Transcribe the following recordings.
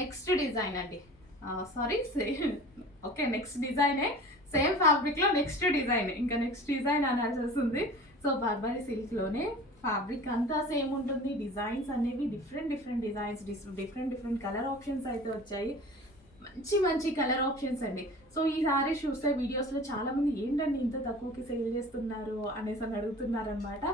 Next design అండి. Sorry okay, next డిజైనే. Same ఫ్యాబ్రిక్లో నెక్స్ట్ డిజైన్, ఇంకా నెక్స్ట్ డిజైన్ అనాల్సి వస్తుంది. సో బార్బరీ సిల్క్లోనే ఫ్యాబ్రిక్ అంతా సేమ్ ఉంటుంది. డిజైన్స్ అనేవి different designs, different colour options అయితే వచ్చాయి. మంచి కలర్ ఆప్షన్స్ అండి. సో ఈ సారీస్ చూస్తే వీడియోస్లో చాలామంది ఏంటండి ఇంత తక్కువకి సేల్ చేస్తున్నారు అనేసి అని అడుగుతున్నారనమాట.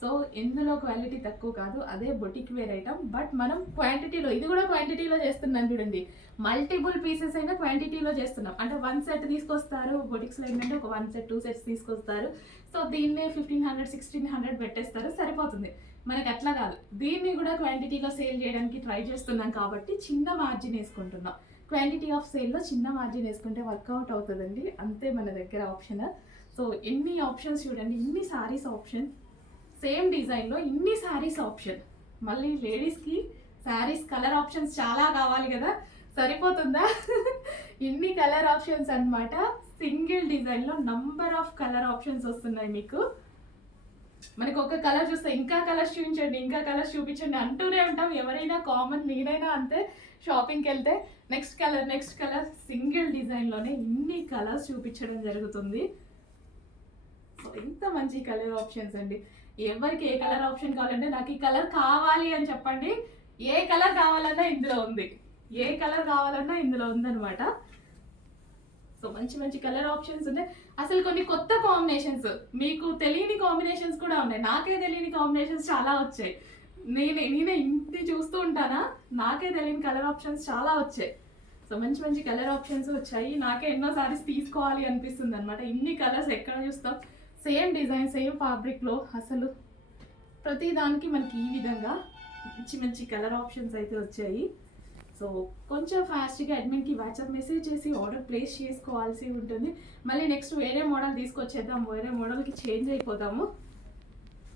సో ఎందులో క్వాలిటీ తక్కువ కాదు, అదే బొటిక్ వేర్ ఐటమ్. బట్ మనం క్వాంటిటీలో, ఇది కూడా క్వాంటిటీలో చేస్తున్నాం చూడండి. మల్టిపుల్ పీసెస్ అయినా క్వాంటిటీలో చేస్తున్నాం. అంటే 1 సెట్ తీసుకొస్తారు బొటిక్స్లో, ఏంటంటే ఒక 1 సెట్ 2 సెట్స్ తీసుకొస్తారు. సో దీన్నే 1500 1600 పెట్టేస్తారు, సరిపోతుంది. మనకి అట్లా కాదు, దీన్ని కూడా క్వాంటిటీలో సేల్ చేయడానికి ట్రై చేస్తున్నాం కాబట్టి చిన్న మార్జిన్ వేసుకుంటున్నాం. క్వాంటిటీ ఆఫ్ సేల్లో చిన్న మార్జిన్ వేసుకుంటే వర్కౌట్ అవుతుందండి, అంతే మన దగ్గర ఆప్షన్. సో ఎన్ని ఆప్షన్స్ చూడండి, ఇన్ని సారీస్ ఆప్షన్, సేమ్ డిజైన్లో ఇన్ని శారీస్ ఆప్షన్. మళ్ళీ లేడీస్కి శారీస్ కలర్ ఆప్షన్స్ చాలా కావాలి కదా, సరిపోతుందా? ఇన్ని కలర్ ఆప్షన్స్ అనమాట. సింగిల్ డిజైన్లో నంబర్ ఆఫ్ కలర్ ఆప్షన్స్ వస్తున్నాయి మీకు. మనకి ఒక కలర్ చూస్తే ఇంకా కలర్స్ చూపించండి, ఇంకా కలర్స్ చూపించండి అంటూనే ఉంటాం. ఎవరైనా కామన్, నేనైనా అంతే. షాపింగ్కి వెళ్తే నెక్స్ట్ కలర్ సింగిల్ డిజైన్లోనే ఇన్ని కలర్స్ చూపించడం జరుగుతుంది. సో ఇంత మంచి కలర్ ఆప్షన్స్ అండి. ఎవరికి ఏ కలర్ ఆప్షన్ కావాలంటే నాకు ఈ కలర్ కావాలి అని చెప్పండి, ఏ కలర్ కావాలన్నా ఇందులో ఉంది, ఏ కలర్ కావాలన్నా ఇందులో ఉందన్నమాట. సో మంచి కలర్ ఆప్షన్స్ ఉన్నాయి. అసలు కొన్ని కొత్త కాంబినేషన్స్, మీకు తెలియని కాంబినేషన్స్ కూడా ఉన్నాయి. నాకే తెలియని కాంబినేషన్స్ చాలా వచ్చాయి. నేనే ఇంటి చూస్తూ ఉంటానా, నాకే తెలియని కలర్ ఆప్షన్స్ చాలా వచ్చాయి. సో మంచి కలర్ ఆప్షన్స్ వచ్చాయి. నాకే ఎన్నో సారీస్ తీసుకోవాలి అనిపిస్తుంది అనమాట. ఇన్ని కలర్స్ ఎక్కడ చూస్తాం, సేమ్ డిజైన్ సేమ్ ఫ్యాబ్రిక్లో. అసలు ప్రతి దానికి మనకి ఈ విధంగా మంచి కలర్ ఆప్షన్స్ అయితే వచ్చాయి. సో కొంచెం ఫాస్ట్గా అడ్మిన్కి వాట్సాప్ మెసేజ్ చేసి ఆర్డర్ ప్లేస్ చేసుకోవాల్సి ఉంటుంది. మళ్ళీ నెక్స్ట్ వేరే మోడల్ తీసుకొచ్చేద్దాం, వేరే మోడల్కి చేంజ్ అయిపోతాము.